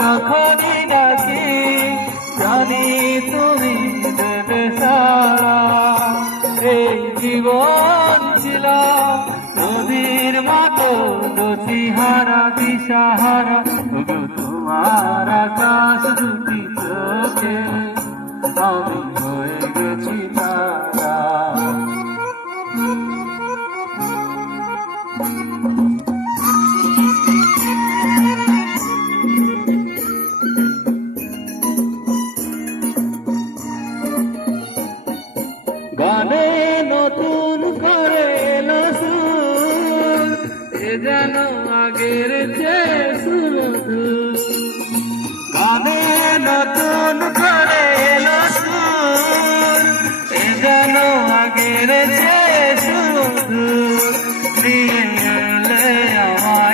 যখনই ডাকি জানি তুমি দেবে সারা। এই জীবন ছিল নদীর মতো দোষিহারা দিশাহারা, তবু তোমার আকাশ দুটি চোখে আমি হয়ে গেছি তারা। গানে নতুন করে এলো সুর, এ যেন আগের চেয়ে সুমধুর। গানে নতুন করে এলো সুর, এ যেন আগের চেয়ে সুমধুর।